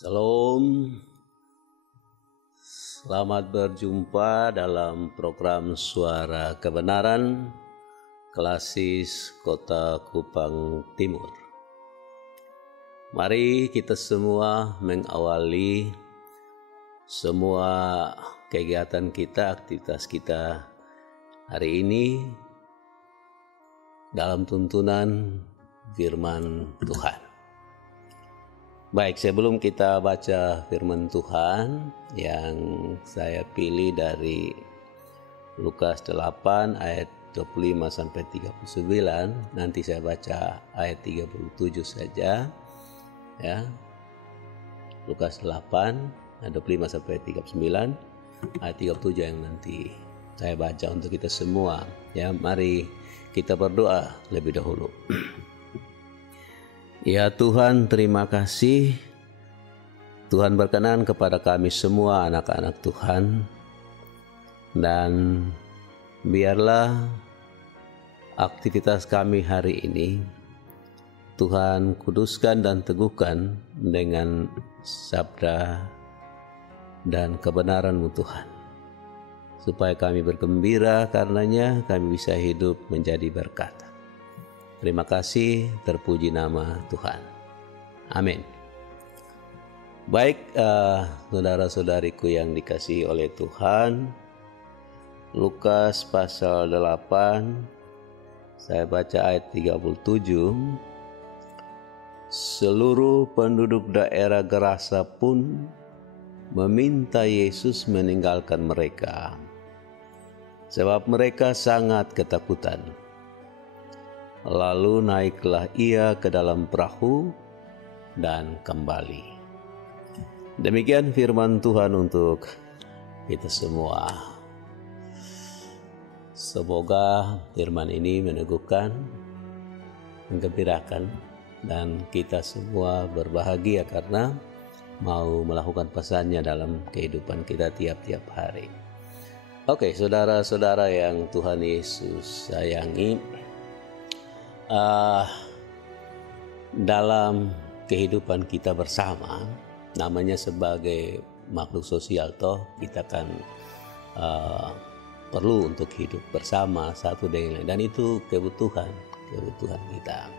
Salam, selamat berjumpa dalam program Suara Kebenaran Klasis Kota Kupang Timur. Mari kita semua mengawali semua kegiatan kita, aktivitas kita hari ini dalam tuntunan firman Tuhan. Baik, sebelum kita baca firman Tuhan yang saya pilih dari Lukas 8 ayat 25 sampai 39, nanti saya baca ayat 37 saja ya. Lukas 8 ayat 25 sampai 39, ayat 37 yang nanti saya baca untuk kita semua ya. Mari kita berdoa lebih dahulu. Ya Tuhan, terima kasih Tuhan berkenan kepada kami semua anak-anak Tuhan, dan biarlah aktivitas kami hari ini Tuhan kuduskan dan teguhkan dengan sabda dan kebenaran-Mu Tuhan, supaya kami bergembira karenanya kami bisa hidup menjadi berkat. Terima kasih, terpuji nama Tuhan. Amin. Baik, saudara-saudariku yang dikasihi oleh Tuhan, Lukas pasal 8, saya baca ayat 37. Seluruh penduduk daerah Gerasa pun meminta Yesus meninggalkan mereka, sebab mereka sangat ketakutan. Lalu naiklah ia ke dalam perahu dan kembali. Demikian firman Tuhan untuk kita semua. Semoga firman ini meneguhkan, menggembirakan, dan kita semua berbahagia karena mau melakukan pesannya dalam kehidupan kita tiap-tiap hari. Oke, saudara-saudara yang Tuhan Yesus sayangi, dalam kehidupan kita bersama, namanya sebagai makhluk sosial toh, kita kan perlu untuk hidup bersama satu dengan lain, dan itu kebutuhan kita.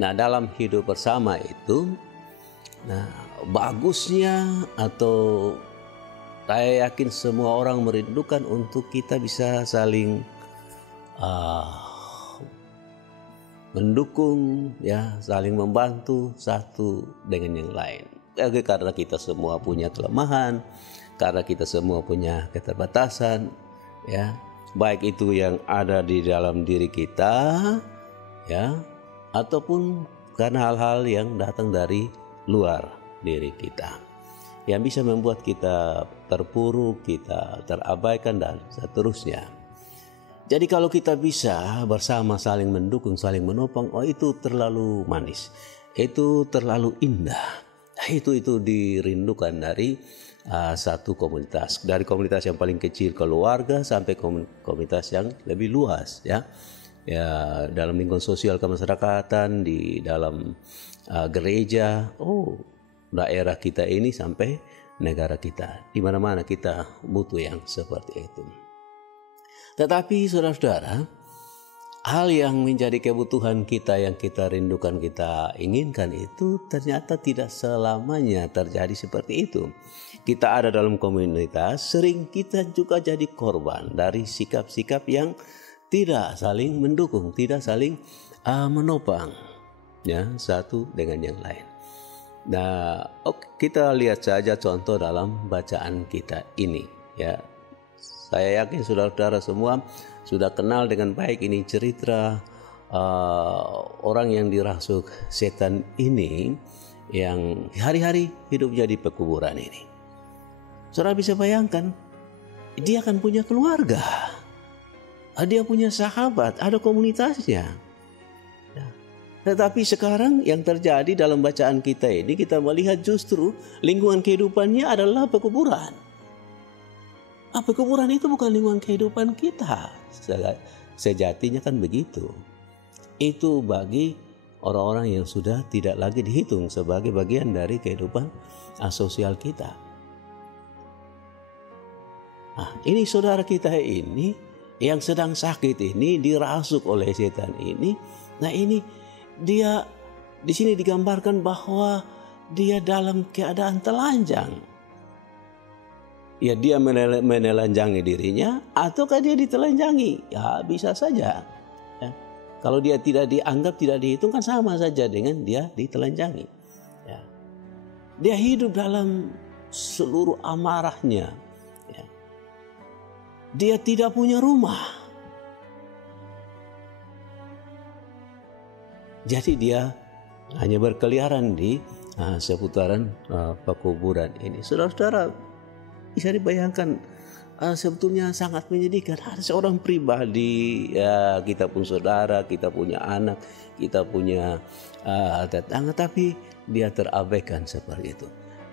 Nah, dalam hidup bersama itu, bagusnya, atau saya yakin semua orang merindukan untuk kita bisa saling mendukung ya, saling membantu satu dengan yang lain. Karena kita semua punya kelemahan, karena kita semua punya keterbatasan ya, baik itu yang ada di dalam diri kita ya, ataupun karena hal-hal yang datang dari luar diri kita yang bisa membuat kita terpuruk, kita terabaikan, dan seterusnya. Jadi kalau kita bisa bersama saling mendukung, saling menopang, itu terlalu manis, itu terlalu indah. Itu dirindukan dari satu komunitas, dari komunitas yang paling kecil keluarga sampai komunitas yang lebih luas ya. Ya, dalam lingkungan sosial kemasyarakatan, di dalam gereja, daerah kita ini sampai negara kita, di mana-mana kita butuh yang seperti itu. Tetapi saudara-saudara, hal yang menjadi kebutuhan kita, yang kita rindukan, kita inginkan, itu ternyata tidak selamanya terjadi seperti itu. Kita ada dalam komunitas, sering kita juga jadi korban dari sikap-sikap yang tidak saling mendukung, tidak saling menopang ya, satu dengan yang lain. Nah, kita lihat saja contoh dalam bacaan kita ini ya. Saya yakin saudara-saudara semua sudah kenal dengan baik ini cerita orang yang dirasuk setan ini, yang hari-hari hidupnya di pekuburan ini. Saudara bisa bayangkan, dia akan punya keluarga, dia punya sahabat, ada komunitasnya. Tetapi sekarang yang terjadi dalam bacaan kita ini, kita melihat justru lingkungan kehidupannya adalah pekuburan. Pekuburan itu bukan lingkungan kehidupan kita. Sejatinya kan begitu. Itu bagi orang-orang yang sudah tidak lagi dihitung sebagai bagian dari kehidupan sosial kita. Nah, ini saudara kita ini yang sedang sakit ini, dirasuk oleh setan ini. Nah, ini dia di sini digambarkan bahwa dia dalam keadaan telanjang. Ya, dia menelanjangi dirinya ataukah dia ditelanjangi? Ya, bisa saja. Ya. Kalau dia tidak dianggap, tidak dihitung, kan sama saja dengan dia ditelanjangi. Ya. Dia hidup dalam seluruh amarahnya. Ya. Dia tidak punya rumah. Jadi dia hanya berkeliaran di seputaran pekuburan ini. Saudara-saudara, bisa dibayangkan sebetulnya sangat menyedihkan. Ada seorang pribadi, ya, kita pun saudara, kita punya anak, kita punya tetangga, tapi dia terabaikan seperti itu.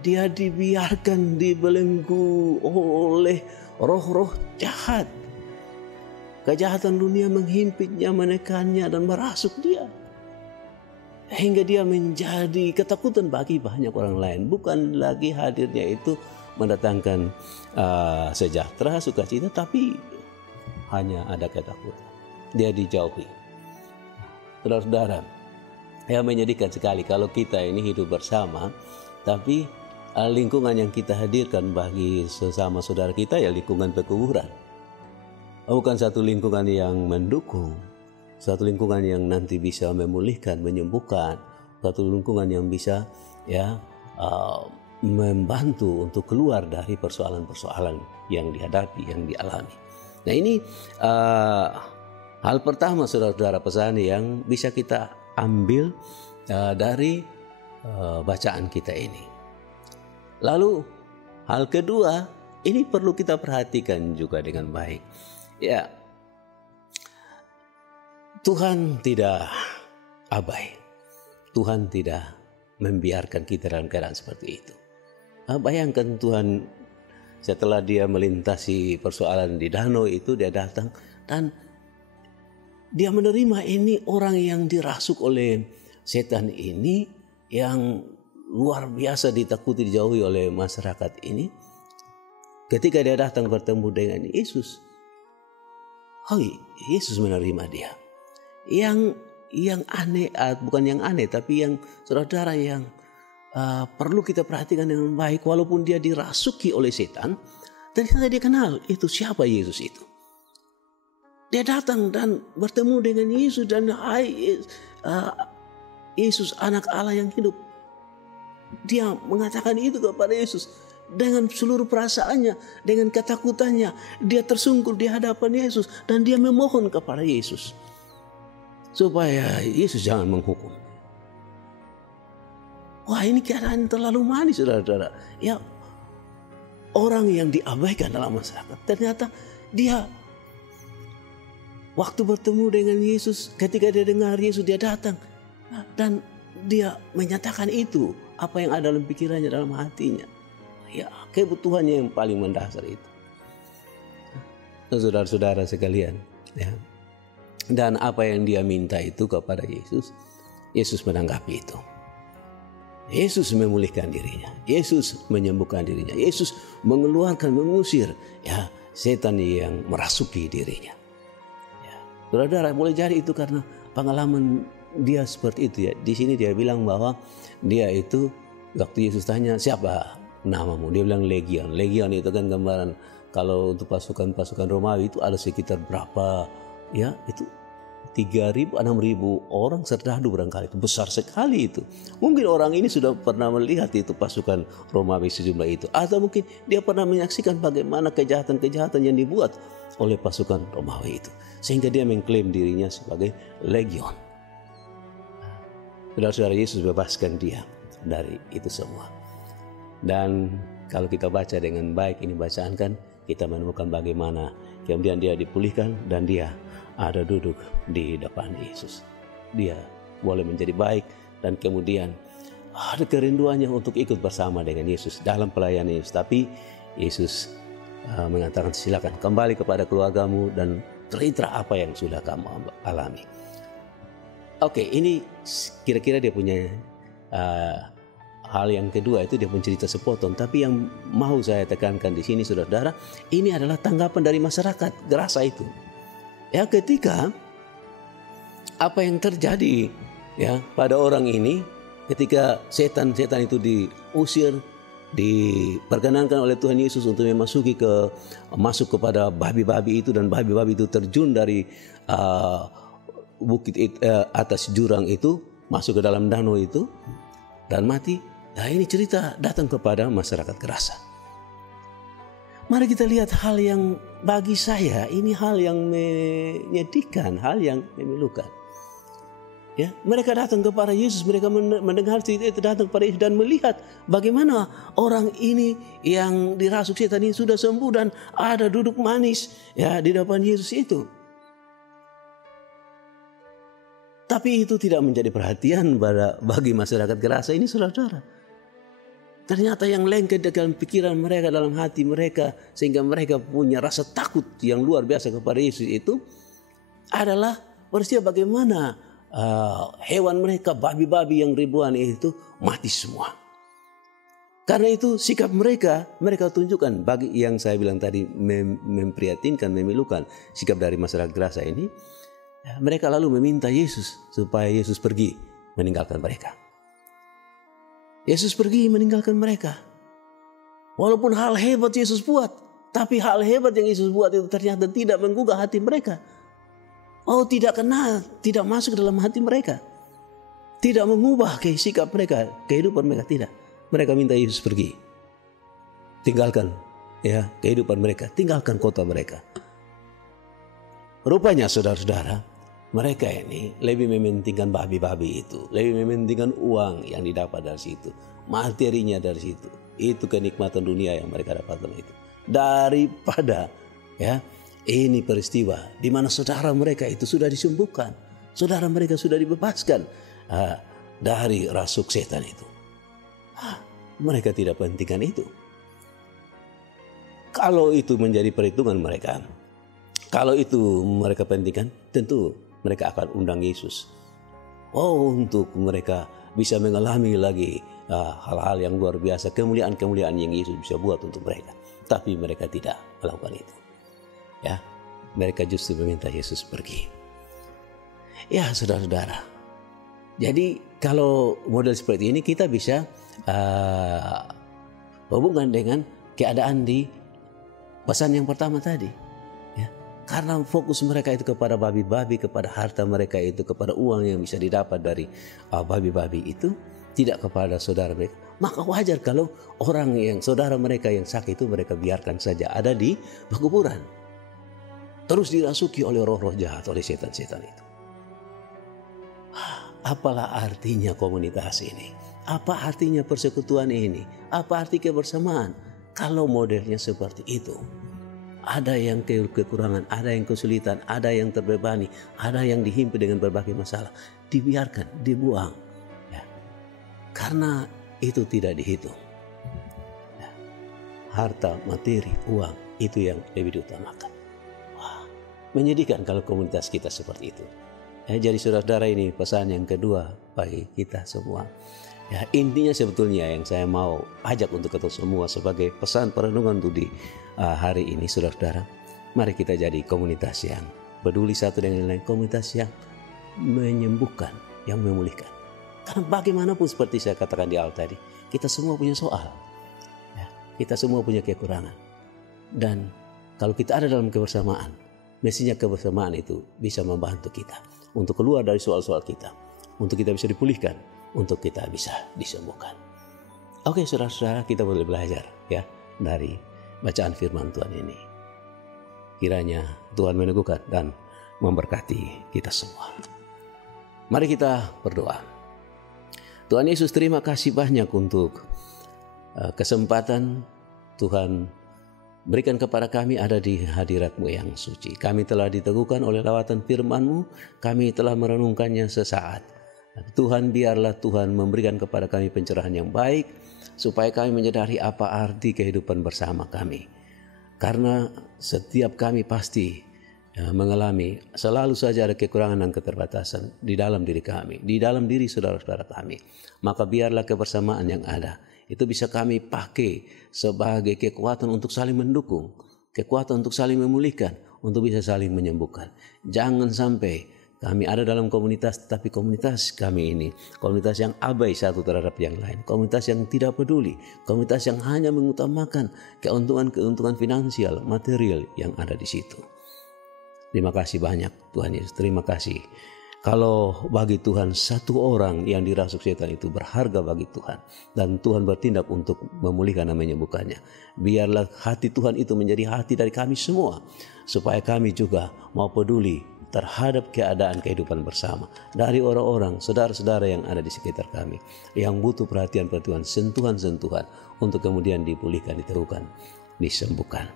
Dia dibiarkan dibelenggu oleh roh-roh jahat. Kejahatan dunia menghimpitnya, menekannya dan merasuk dia. Hingga dia menjadi ketakutan bagi banyak orang lain. Bukan lagi hadirnya itu mendatangkan sejahtera, sukacita, tapi hanya ada ketakutan. Dia dijauhi. Saudara-saudara, ya menyedihkan sekali kalau kita ini hidup bersama, tapi lingkungan yang kita hadirkan bagi sesama saudara kita ya lingkungan pekuburan. Bukan satu lingkungan yang mendukung, satu lingkungan yang nanti bisa memulihkan, menyembuhkan, satu lingkungan yang bisa membantu untuk keluar dari persoalan-persoalan yang dihadapi, yang dialami. Nah, ini hal pertama saudara-saudara, pesan yang bisa kita ambil dari bacaan kita ini. Lalu hal kedua, ini perlu kita perhatikan juga dengan baik. Ya, Tuhan tidak abai. Tuhan tidak membiarkan kita dalam keadaan seperti itu. Bayangkan Tuhan setelah dia melintasi persoalan di danau itu, dia datang dan dia menerima ini orang yang dirasuk oleh setan ini, yang luar biasa ditakuti, dijauhi oleh masyarakat ini. Ketika dia datang bertemu dengan Yesus, Yesus menerima dia. Yang aneh, bukan yang aneh, tapi yang saudara yang perlu kita perhatikan dengan baik, walaupun dia dirasuki oleh setan, ternyata dia kenal itu siapa Yesus itu. Dia datang dan bertemu dengan Yesus dan Yesus anak Allah yang hidup. Dia mengatakan itu kepada Yesus dengan seluruh perasaannya, dengan ketakutannya. Dia tersungkur di hadapan Yesus dan dia memohon kepada Yesus supaya Yesus jangan menghukum. Wah, ini keadaan terlalu manis, saudara-saudara. Ya, orang yang diabaikan dalam masyarakat, ternyata dia waktu bertemu dengan Yesus, ketika dia dengar Yesus, dia datang dan dia menyatakan itu, apa yang ada dalam pikirannya, dalam hatinya. Ya, kebutuhannya yang paling mendasar itu. Saudara-saudara sekalian, ya. Dan apa yang dia minta itu kepada Yesus, Yesus menanggapi itu. Yesus memulihkan dirinya, Yesus menyembuhkan dirinya, Yesus mengeluarkan, mengusir setan yang merasuki dirinya. Ya, saudara, boleh jadi itu karena pengalaman dia seperti itu ya. Di sini dia bilang bahwa dia itu waktu Yesus tanya, siapa namamu? Dia bilang Legion. Legion itu kan gambaran kalau untuk pasukan Romawi itu ada sekitar berapa ya, itu 3.000, 6.000 orang serdadu barangkali. Itu besar sekali itu. Mungkin orang ini sudah pernah melihat itu pasukan Romawi sejumlah itu, atau mungkin dia pernah menyaksikan bagaimana kejahatan-kejahatan yang dibuat oleh pasukan Romawi itu, sehingga dia mengklaim dirinya sebagai Legion. Saudara-saudara, Yesus bebaskan dia dari itu semua. Dan kalau kita baca dengan baik ini bacaan kan, kita menemukan bagaimana kemudian dia dipulihkan dan dia ada duduk di depan Yesus. Dia boleh menjadi baik dan kemudian ada kerinduannya untuk ikut bersama dengan Yesus dalam pelayanan Yesus. Tapi Yesus mengatakan, silakan kembali kepada keluargamu dan teritra apa yang sudah kamu alami. Oke, ini kira-kira dia punya hal yang kedua itu dia mencerita sepotong. Tapi yang mau saya tekankan di sini, saudara-saudara, ini adalah tanggapan dari masyarakat Gerasa itu. Ya, ketika apa yang terjadi ya pada orang ini, ketika setan-setan itu diusir, diperkenankan oleh Tuhan Yesus untuk masuk kepada babi-babi itu, dan babi-babi itu terjun dari bukit atas jurang itu masuk ke dalam danau itu dan mati. Nah, ini cerita datang kepada masyarakat Gerasa. Mari kita lihat hal yang bagi saya ini hal yang menyedihkan, hal yang memilukan. Ya, mereka datang kepada Yesus, mereka mendengar cerita itu, datang kepada Yesus dan melihat bagaimana orang ini yang dirasuk setan ini sudah sembuh dan ada duduk manis ya di depan Yesus itu. Tapi itu tidak menjadi perhatian bagi masyarakat Gerasa ini, saudara-saudara. Ternyata yang lengket dalam pikiran mereka, dalam hati mereka, sehingga mereka punya rasa takut yang luar biasa kepada Yesus itu adalah peristiwa bagaimana hewan mereka, babi-babi yang ribuan itu mati semua. Karena itu sikap mereka tunjukkan bagi yang saya bilang tadi memprihatinkan, memilukan sikap dari masyarakat Gerasa ini. Mereka lalu meminta Yesus supaya Yesus pergi meninggalkan mereka. Yesus pergi meninggalkan mereka. Walaupun hal hebat Yesus buat, tapi hal hebat yang Yesus buat itu ternyata tidak menggugah hati mereka. Oh, tidak kenal, tidak masuk ke dalam hati mereka. Tidak mengubah sikap mereka, kehidupan mereka, tidak. Mereka minta Yesus pergi. Tinggalkan ya kehidupan mereka, tinggalkan kota mereka. Rupanya saudara-saudara, mereka ini lebih mementingkan babi-babi itu, lebih mementingkan uang yang didapat dari situ, materinya dari situ. Itu kenikmatan dunia yang mereka dapatkan itu. Daripada ya ini peristiwa di mana saudara mereka itu sudah disembuhkan, saudara mereka sudah dibebaskan dari rasuk setan itu. Mereka tidak pentingkan itu. Kalau itu menjadi perhitungan mereka, kalau itu mereka pentingkan, tentu mereka akan undang Yesus. Oh, untuk mereka bisa mengalami lagi hal-hal yang luar biasa, kemuliaan-kemuliaan yang Yesus bisa buat untuk mereka. Tapi mereka tidak melakukan itu. Ya, mereka justru meminta Yesus pergi. Ya, saudara-saudara. Jadi kalau model seperti ini kita bisa hubungkan dengan keadaan di pesan yang pertama tadi. Karena fokus mereka itu kepada babi-babi, kepada harta mereka itu, kepada uang yang bisa didapat dari babi-babi itu, tidak kepada saudara mereka. Maka wajar kalau orang yang saudara mereka yang sakit itu mereka biarkan saja ada di kuburan. Terus dirasuki oleh roh-roh jahat, oleh setan-setan itu. Apalah artinya komunitas ini? Apa artinya persekutuan ini? Apa arti kebersamaan? Kalau modelnya seperti itu. Ada yang kekurangan, ada yang kesulitan, ada yang terbebani, ada yang dihimpit dengan berbagai masalah. Dibiarkan, dibuang. Ya. Karena itu tidak dihitung. Ya. Harta, materi, uang, itu yang lebih diutamakan. Wah, menyedihkan kalau komunitas kita seperti itu. Ya, jadi saudara-saudara, ini pesan yang kedua bagi kita semua. Ya, intinya sebetulnya yang saya mau ajak untuk kita semua sebagai pesan perenungan untuk di hari ini, saudara-saudara, mari kita jadi komunitas yang peduli satu dengan lain, komunitas yang menyembuhkan, yang memulihkan. Karena bagaimanapun seperti saya katakan di awal tadi, kita semua punya soal, ya, kita semua punya kekurangan. Dan kalau kita ada dalam kebersamaan, mestinya kebersamaan itu bisa membantu kita untuk keluar dari soal-soal kita, untuk kita bisa dipulihkan, untuk kita bisa disembuhkan. Oke, saudara-saudara, kita boleh belajar ya dari bacaan firman Tuhan ini. Kiranya Tuhan meneguhkan dan memberkati kita semua. Mari kita berdoa. Tuhan Yesus, terima kasih banyak untuk kesempatan Tuhan berikan kepada kami ada di hadirat-Mu yang suci. Kami telah diteguhkan oleh lawatan firman-Mu, kami telah merenungkannya sesaat. Tuhan, biarlah Tuhan memberikan kepada kami pencerahan yang baik, supaya kami menyadari apa arti kehidupan bersama kami. Karena setiap kami pasti mengalami selalu saja ada kekurangan dan keterbatasan di dalam diri kami, di dalam diri saudara-saudara kami. Maka biarlah kebersamaan yang ada itu bisa kami pakai sebagai kekuatan untuk saling mendukung, kekuatan untuk saling memulihkan, untuk bisa saling menyembuhkan. Jangan sampai kami ada dalam komunitas, tetapi komunitas kami ini komunitas yang abai satu terhadap yang lain, komunitas yang tidak peduli, komunitas yang hanya mengutamakan keuntungan finansial, material yang ada di situ. Terima kasih banyak Tuhan Yesus, terima kasih. Kalau bagi Tuhan satu orang yang dirasuk setan itu berharga bagi Tuhan, dan Tuhan bertindak untuk memulihkan dan menyembuhkannya, biarlah hati Tuhan itu menjadi hati dari kami semua, supaya kami juga mau peduli terhadap keadaan kehidupan bersama dari orang-orang, saudara-saudara yang ada di sekitar kami, yang butuh perhatian, sentuhan-sentuhan untuk kemudian dipulihkan, diteguhkan, disembuhkan.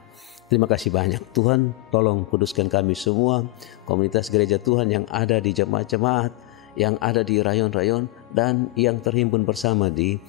Terima kasih banyak Tuhan, tolong kuduskan kami semua, komunitas gereja Tuhan yang ada di jemaat-jemaat, yang ada di rayon-rayon, dan yang terhimpun bersama di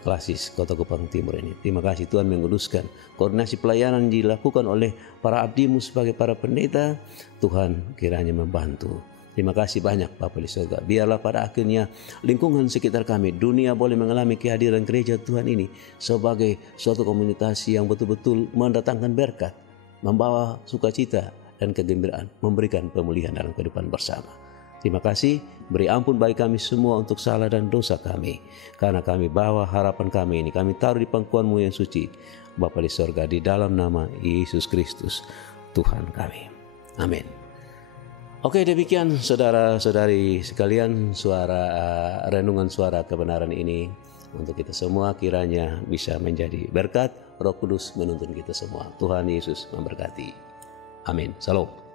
Klasis Kota Kupang Timur ini. Terima kasih Tuhan menguduskan. Koordinasi pelayanan dilakukan oleh para abdimu sebagai para pendeta, Tuhan kiranya membantu. Terima kasih banyak Bapa di surga. Biarlah pada akhirnya lingkungan sekitar kami, dunia boleh mengalami kehadiran gereja Tuhan ini sebagai suatu komunitas yang betul-betul mendatangkan berkat, membawa sukacita dan kegembiraan, memberikan pemulihan dalam kehidupan bersama. Terima kasih, beri ampun bagi kami semua untuk salah dan dosa kami, karena kami bawa harapan kami ini, kami taruh di pangkuan-Mu yang suci, Bapa di surga, di dalam nama Yesus Kristus Tuhan kami. Amin. Oke, demikian saudara-saudari sekalian, renungan suara kebenaran ini untuk kita semua kiranya bisa menjadi berkat. Roh Kudus menuntun kita semua. Tuhan Yesus memberkati. Amin. Salam.